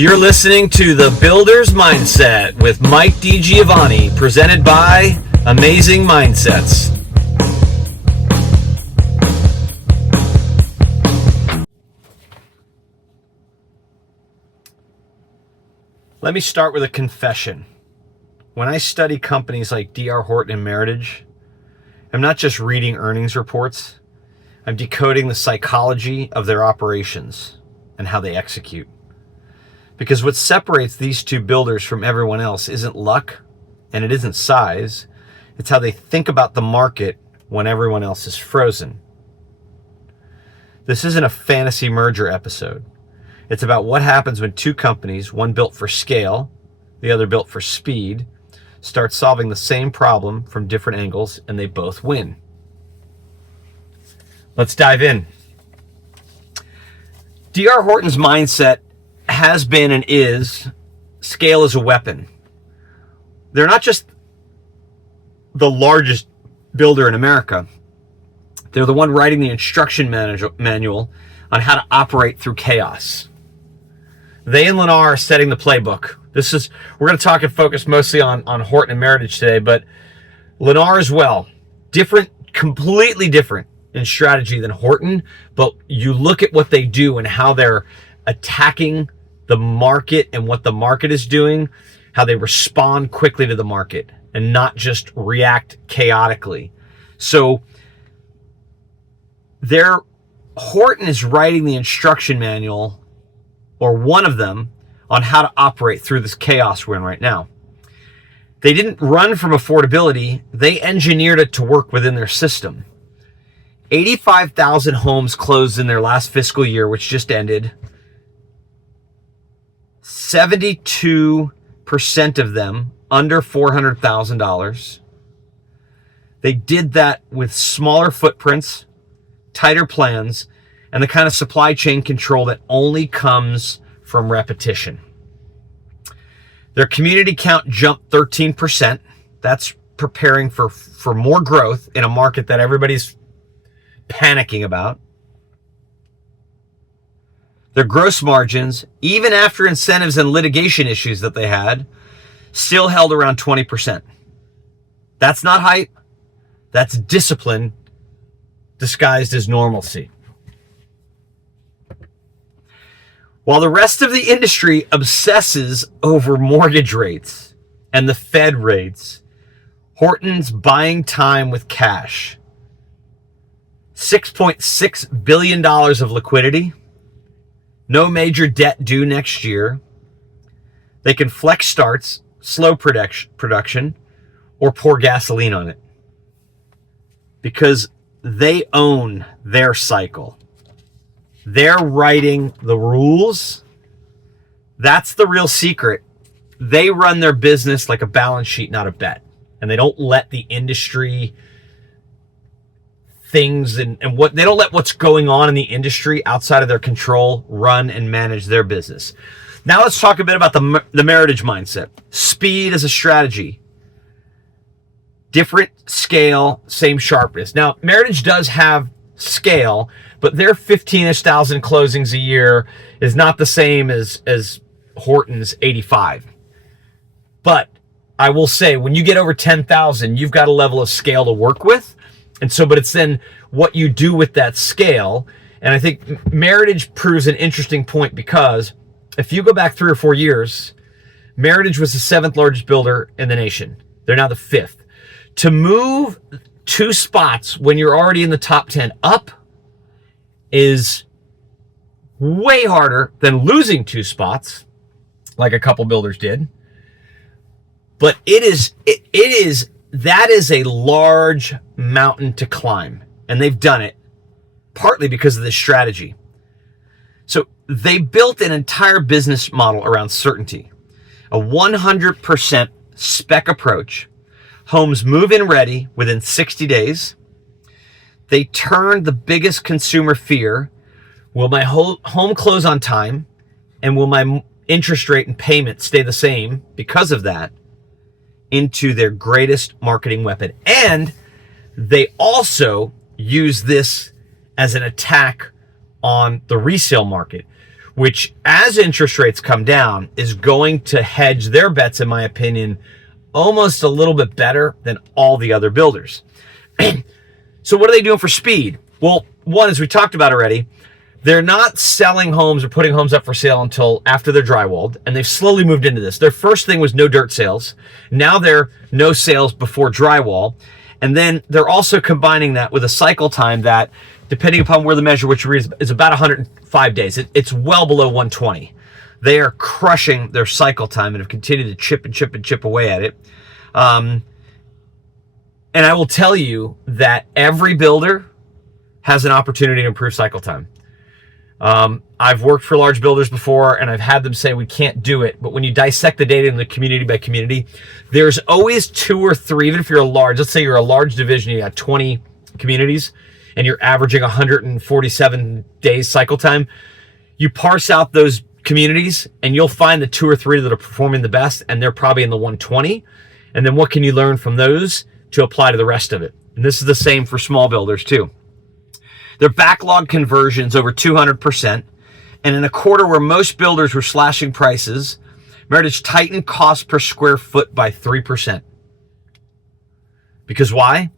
You're listening to The Builder's Mindset with Mike DiGiovanni, presented by Amazing Mindsets. Let me start with a confession. When I study companies like D.R. Horton and Meritage, I'm not just reading earnings reports, I'm decoding the psychology of their operations and how they execute. Because what separates these two builders from everyone else isn't luck and it isn't size. It's how they think about the market when everyone else is frozen. This isn't a fantasy merger episode. It's about what happens when two companies, one built for scale, the other built for speed, start solving the same problem from different angles and they both win. Let's dive in. D.R. Horton's mindset has been and is scale is a weapon. They're not just the largest builder in America. They're the one writing the instruction manual on how to operate through chaos. They and Lennar are setting the playbook. We're going to talk and focus mostly on Horton and Meritage today, but Lennar as well. Completely different in strategy than Horton, but you look at what they do and how they're attacking the market and what the market is doing, how they respond quickly to the market and not just react chaotically. So Horton is writing the instruction manual, or one of them, on how to operate through this chaos we're in right now. They didn't run from affordability, they engineered it to work within their system. 85,000 homes closed in their last fiscal year, which just ended. 72% of them under $400,000. They did that with smaller footprints, tighter plans, and the kind of supply chain control that only comes from repetition. Their community count jumped 13%. That's preparing for more growth in a market that everybody's panicking about. Their gross margins, even after incentives and litigation issues that they had, still held around 20%. That's not hype. That's discipline disguised as normalcy. While the rest of the industry obsesses over mortgage rates and the Fed rates, Horton's buying time with cash. $6.6 billion of liquidity. No major debt due next year. They can flex starts, slow production, or pour gasoline on it. Because they own their cycle. They're writing the rules. That's the real secret. They run their business like a balance sheet, not a bet. And they don't let the industry things and what they don't let what's going on in the industry outside of their control run and manage their business. Now let's talk a bit about the Meritage mindset. Speed as a strategy. Different scale, same sharpness. Now, Meritage does have scale, but their 15-ish thousand closings a year is not the same as Horton's 85. But I will say, when you get over 10,000, you've got a level of scale to work with. And so, but it's then what you do with that scale. And I think Meritage proves an interesting point, because if you go back 3 or 4 years, Meritage was the 7th largest builder in the nation. They're now the 5th. To move 2 spots when you're already in the top 10 up is way harder than losing 2 spots, like a couple builders did. But that is a large mountain to climb, and they've done it partly because of this strategy. So they built an entire business model around certainty, a 100% spec approach. Homes move in ready within 60 days. They turned the biggest consumer fear, will my home close on time, and will my interest rate and payment stay the same because of that, into their greatest marketing weapon. And they also use this as an attack on the resale market, which, as interest rates come down, is going to hedge their bets, in my opinion, almost a little bit better than all the other builders. So what are they doing for speed? Well, one, as we talked about already, they're not selling homes or putting homes up for sale until after they're drywalled, and they've slowly moved into this. Their first thing was no dirt sales. Now they're no sales before drywall. And then they're also combining that with a cycle time that, depending upon where the measure, which is about 105 days. It's well below 120. They are crushing their cycle time and have continued to chip and chip and chip away at it. And I will tell you that every builder has an opportunity to improve cycle time. I've worked for large builders before, and I've had them say we can't do it. But when you dissect the data in the community by community, there's always 2 or 3, even if you're a large, let's say you're a large division, you got 20 communities, and you're averaging 147 days cycle time. You parse out those communities, and you'll find the 2 or 3 that are performing the best, and they're probably in the 120. And then what can you learn from those to apply to the rest of it? And this is the same for small builders too. Their backlog conversion's over 200%. And in a quarter where most builders were slashing prices, Meritage tightened cost per square foot by 3%. Because why?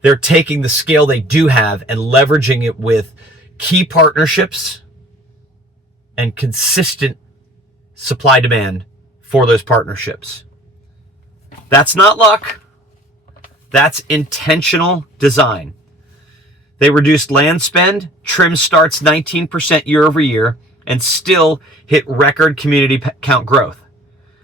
They're taking the scale they do have and leveraging it with key partnerships and consistent supply demand for those partnerships. That's not luck. That's intentional design. They reduced land spend, trim starts 19% year over year, and still hit record community count growth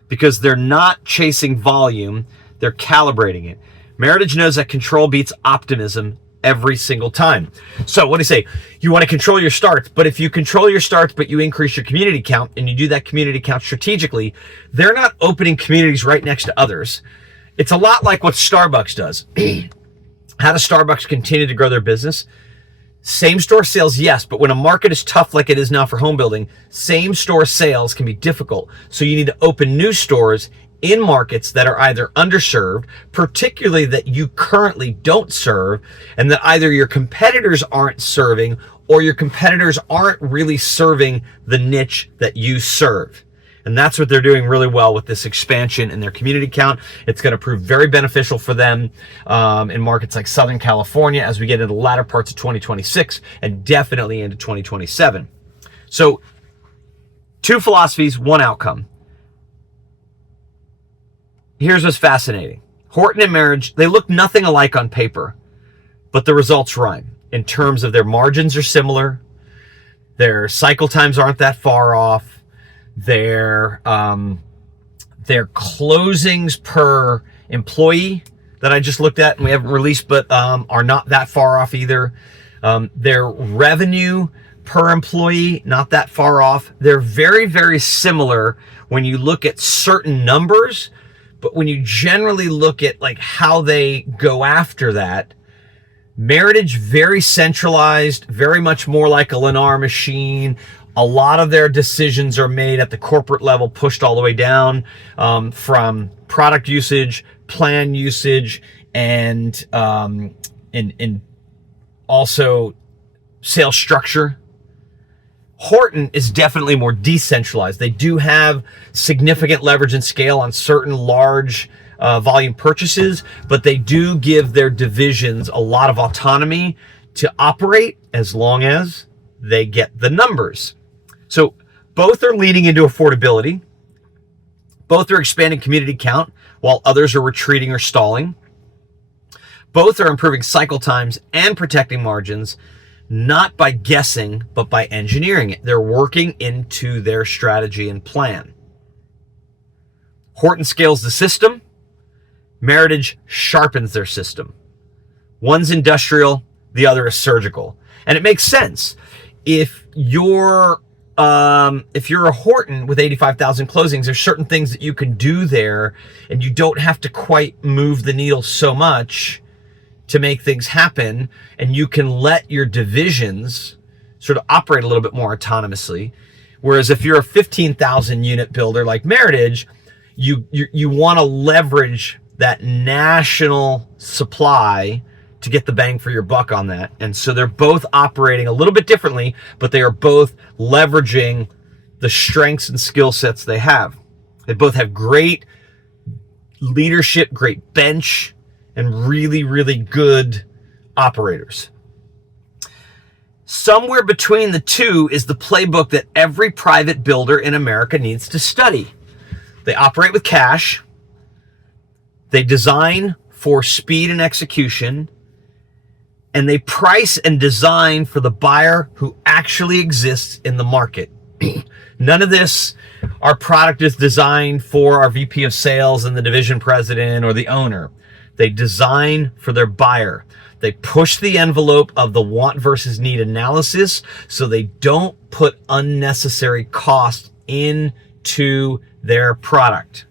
because they're not chasing volume, they're calibrating it. Meritage knows that control beats optimism every single time. So what do you say? You want to control your starts, but if you control your starts, but you increase your community count and you do that community count strategically, they're not opening communities right next to others. It's a lot like what Starbucks does. How does Starbucks continue to grow their business? Same store sales, yes, but when a market is tough like it is now for home building, same store sales can be difficult. So you need to open new stores in markets that are either underserved, particularly that you currently don't serve, and that either your competitors aren't serving or your competitors aren't really serving the niche that you serve. And that's what they're doing really well with this expansion in their community count. It's going to prove very beneficial for them in markets like Southern California as we get into the latter parts of 2026 and definitely into 2027. So 2 philosophies, 1 outcome. Here's what's fascinating. Horton and Meritage, they look nothing alike on paper, but the results rhyme. In terms of their margins are similar. Their cycle times aren't that far off. Their closings per employee that I just looked at and we haven't released, but are not that far off either. Their revenue per employee, not that far off. They're very, very similar when you look at certain numbers, but when you generally look at like how they go after that, Meritage very centralized, very much more like a Lennar machine. A lot of their decisions are made at the corporate level, pushed all the way down from product usage, plan usage, and also sales structure. Horton is definitely more decentralized. They do have significant leverage and scale on certain large volume purchases, but they do give their divisions a lot of autonomy to operate as long as they get the numbers. So both are leading into affordability. Both are expanding community count while others are retreating or stalling. Both are improving cycle times and protecting margins, not by guessing, but by engineering it. They're working into their strategy and plan. Horton scales the system. Meritage sharpens their system. One's industrial, the other is surgical. And it makes sense. If you're a Horton with 85,000 closings, there's certain things that you can do there, and you don't have to quite move the needle so much to make things happen, and you can let your divisions sort of operate a little bit more autonomously. Whereas if you're a 15,000 unit builder like Meritage, you want to leverage that national supply to get the bang for your buck on that. And so they're both operating a little bit differently, but they are both leveraging the strengths and skill sets they have. They both have great leadership, great bench, and really, really good operators. Somewhere between the two is the playbook that every private builder in America needs to study. They operate with cash. They design for speed and execution. And they price and design for the buyer who actually exists in the market. None of this, our product is designed for our VP of sales and the division president or the owner. They design for their buyer. They push the envelope of the want versus need analysis so they don't put unnecessary cost into their product.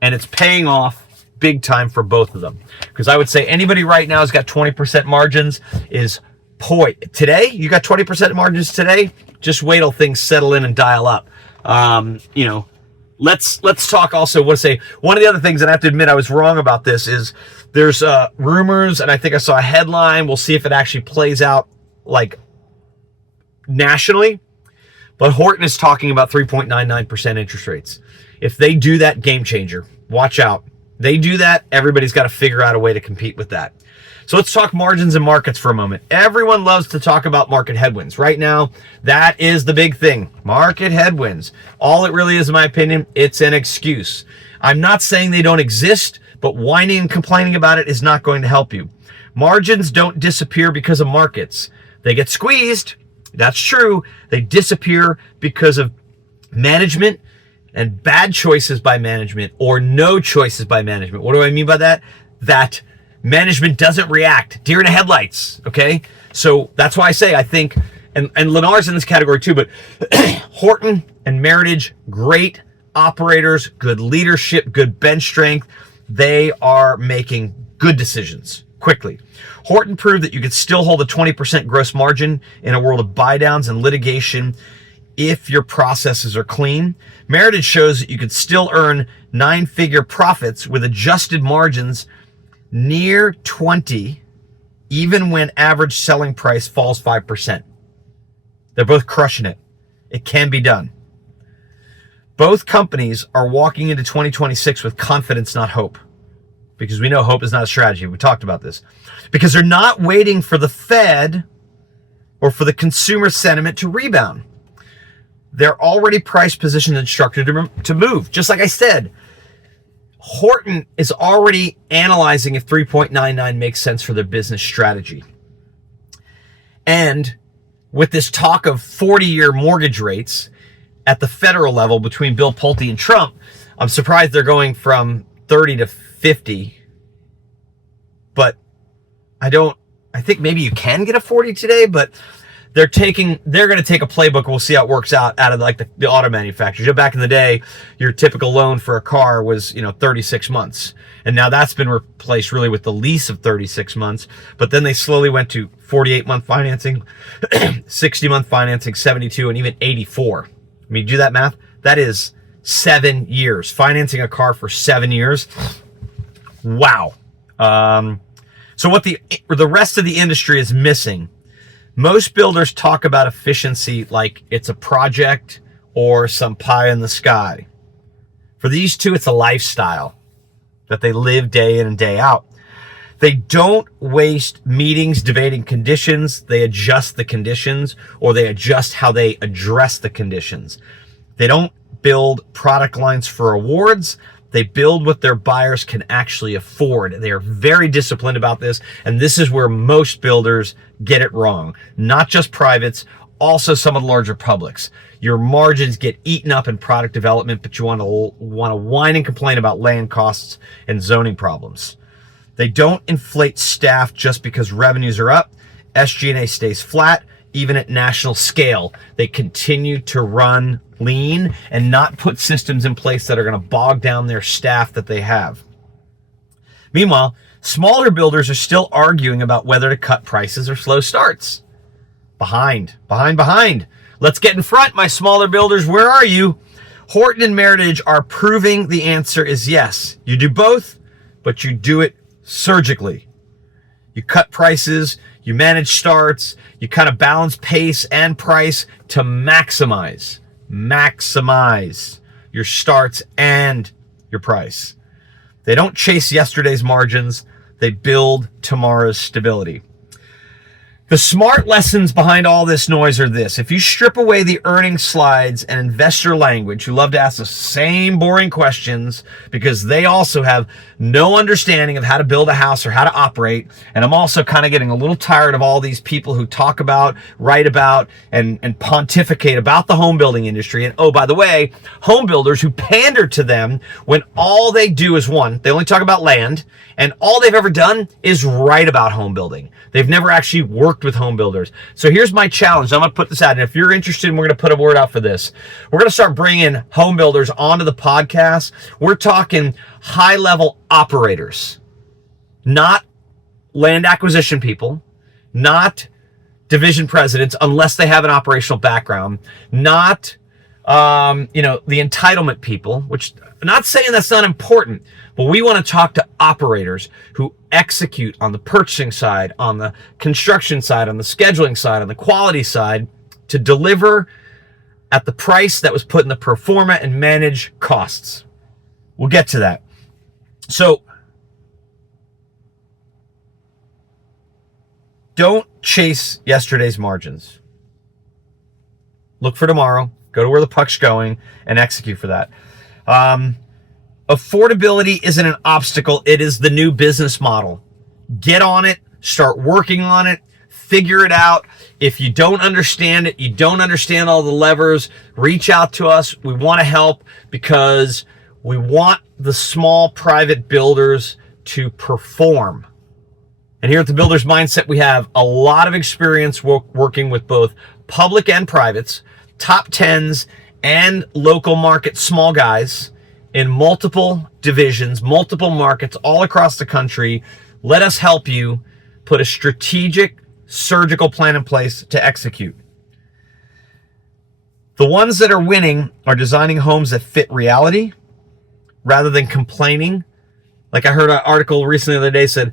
And it's paying off big time for both of them. Because I would say anybody right now has got 20% margins is today, you got 20% margins today, just wait till things settle in and dial up. Let's talk also, one of the other things, and I have to admit I was wrong about this, is there's rumors, and I think I saw a headline, we'll see if it actually plays out like nationally, but Horton is talking about 3.99% interest rates. If they do that, game changer. Watch out. They do that, everybody's got to figure out a way to compete with that. So let's talk margins and markets for a moment. Everyone loves to talk about market headwinds. Right now, that is the big thing. Market headwinds. All it really is, in my opinion, it's an excuse. I'm not saying they don't exist, but whining and complaining about it is not going to help you. Margins don't disappear because of markets. They get squeezed. That's true. They disappear because of management and bad choices by management or no choices by management. What do I mean by that? That management doesn't react. Deer in the headlights, okay? So that's why I say I think, and Lennar's in this category too, but Horton and Meritage, great operators, good leadership, good bench strength. They are making good decisions quickly. Horton proved that you could still hold a 20% gross margin in a world of buy downs and litigation if your processes are clean. Meritage shows that you could still earn 9-figure profits with adjusted margins near 20, even when average selling price falls 5%. They're both crushing it. It can be done. Both companies are walking into 2026 with confidence, not hope. Because we know hope is not a strategy. We talked about this. Because they're not waiting for the Fed or for the consumer sentiment to rebound. They're already price positioned and structured to move. Just like I said, Horton is already analyzing if 3.99 makes sense for their business strategy. And with this talk of 40-year mortgage rates at the federal level between Bill Pulte and Trump, I'm surprised they're going from 30 to 50. But I think maybe you can get a 40 today, but they're going to take a playbook. We'll see how it works out of like the auto manufacturers. Back in the day, your typical loan for a car was, 36 months. And now that's been replaced really with the lease of 36 months. But then they slowly went to 48-month financing, 60-month financing, 72, and even 84. I mean, do that math. That is 7 years. Financing a car for 7 years. Wow. So what the rest of the industry is missing. Most builders talk about efficiency like it's a project or some pie in the sky. For these two, it's a lifestyle that they live day in and day out. They don't waste meetings debating conditions. They adjust the conditions, or they adjust how they address the conditions. They don't build product lines for awards. They build what their buyers can actually afford. They are very disciplined about this, and this is where most builders get it wrong. Not just privates, also some of the larger publics. Your margins get eaten up in product development, but you want to whine and complain about land costs and zoning problems. They don't inflate staff just because revenues are up. SG&A stays flat, even at national scale. They continue to run lean and not put systems in place that are going to bog down their staff that they have. Meanwhile, smaller builders are still arguing about whether to cut prices or slow starts. Behind. Let's get in front, my smaller builders. Where are you? Horton and Meritage are proving the answer is yes. You do both, but you do it surgically. You cut prices, You manage starts. You kind of balance pace and price to maximize your starts and your price. They don't chase yesterday's margins. They build tomorrow's stability. The smart lessons behind all this noise are this. If you strip away the earnings slides and investor language who love to ask the same boring questions because they also have no understanding of how to build a house or how to operate, and I'm also kind of getting a little tired of all these people who talk about, write about, and pontificate about the home building industry. And oh, by the way, home builders who pander to them when all they do is one, they only talk about land, and all they've ever done is write about home building. They've never actually worked with home builders. So here's my challenge. I'm going to put this out. And if you're interested, we're going to put a word out for this. We're going to start bringing home builders onto the podcast. We're talking high-level operators, not land acquisition people, not division presidents, unless they have an operational background, not the entitlement people, which I'm not saying that's not important, but we want to talk to operators who execute on the purchasing side, on the construction side, on the scheduling side, on the quality side to deliver at the price that was put in the pro forma and manage costs. We'll get to that. So don't chase yesterday's margins. Look for tomorrow. Go to where the puck's going and execute for that. Affordability isn't an obstacle. It is the new business model. Get on it. Start working on it. Figure it out. If you don't understand it, you don't understand all the levers, reach out to us. We want to help because we want the small private builders to perform. And here at the Builder's Mindset, we have a lot of experience working with both public and privates, top 10s and local market small guys in multiple divisions, multiple markets all across the country. Let us help you put a strategic, surgical plan in place to execute. The ones that are winning are designing homes that fit reality rather than complaining. Like I heard an article recently the other day said,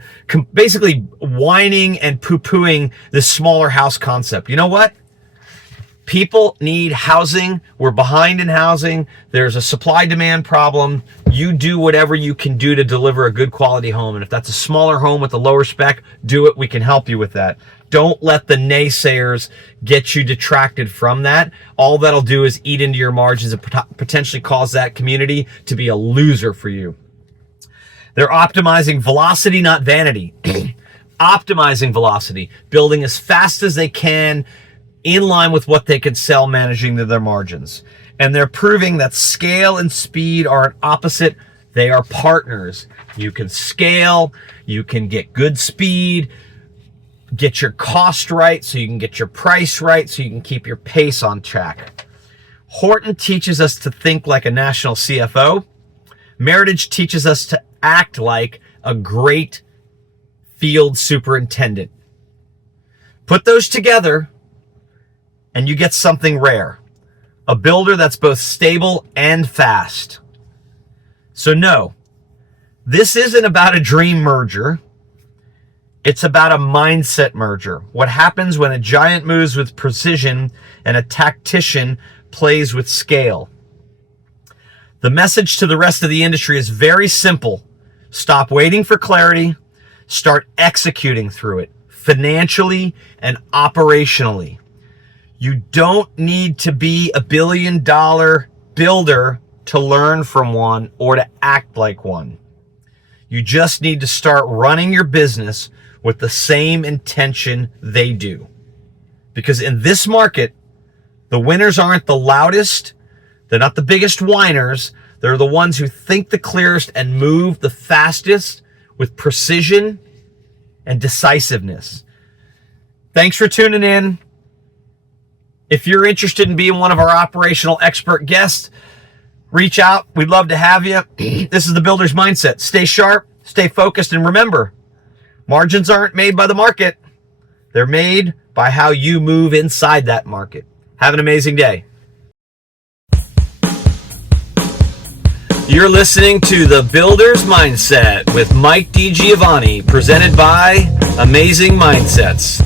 basically whining and poo-pooing this smaller house concept. You know what? People need housing. We're behind in housing. There's a supply-demand problem. You do whatever you can do to deliver a good quality home. And if that's a smaller home with a lower spec, do it. We can help you with that. Don't let the naysayers get you detracted from that. All that'll do is eat into your margins and potentially cause that community to be a loser for you. They're optimizing velocity, not vanity. Optimizing velocity, building as fast as they can, in line with what they could sell, managing their margins. And they're proving that scale and speed are an opposite. They are partners. You can scale, you can get good speed, get your cost right so you can get your price right so you can keep your pace on track. Horton teaches us to think like a national CFO. Meritage teaches us to act like a great field superintendent. Put those together and you get something rare. A builder that's both stable and fast. So no, this isn't about a dream merger. It's about a mindset merger. What happens when a giant moves with precision and a tactician plays with scale? The message to the rest of the industry is very simple. Stop waiting for clarity. Start executing through it, financially and operationally. You don't need to be a $1 billion builder to learn from one or to act like one. You just need to start running your business with the same intention they do. Because in this market, the winners aren't the loudest, they're not the biggest whiners, they're the ones who think the clearest and move the fastest with precision and decisiveness. Thanks for tuning in. If you're interested in being one of our operational expert guests, reach out. We'd love to have you. This is the Builder's Mindset. Stay sharp, stay focused, and remember, margins aren't made by the market. They're made by how you move inside that market. Have an amazing day. You're listening to The Builder's Mindset with Mike DiGiovanni, presented by Amazing Mindsets.